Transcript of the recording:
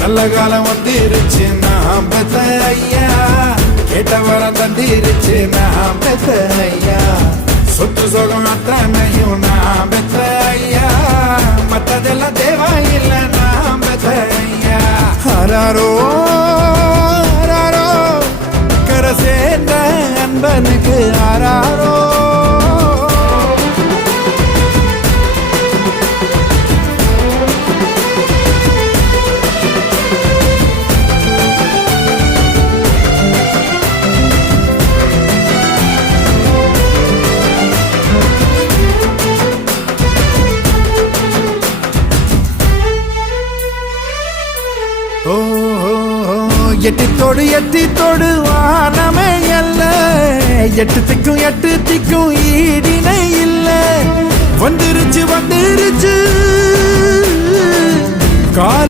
நல்ல காலம் வந்துருச்சு நான் பெத்த ஐயா, கேட்ட வரம் தந்திருச்சு நான் பெத்த ஐயா, சொத்து சுகம் அத்தனையும் நான் பெத்த ஐயா, மத்ததெல்லாம் தேவையில்லை நான் பெத்த ஐயா. ஆராரோ ஆராரோ கரை சேர்ந்த அன்பனுக்கு ஆராரோ. எட்டி தொடு வானமே அல்ல, எட்டு திக்கும் ஈடினை இல்ல, வந்துருச்சு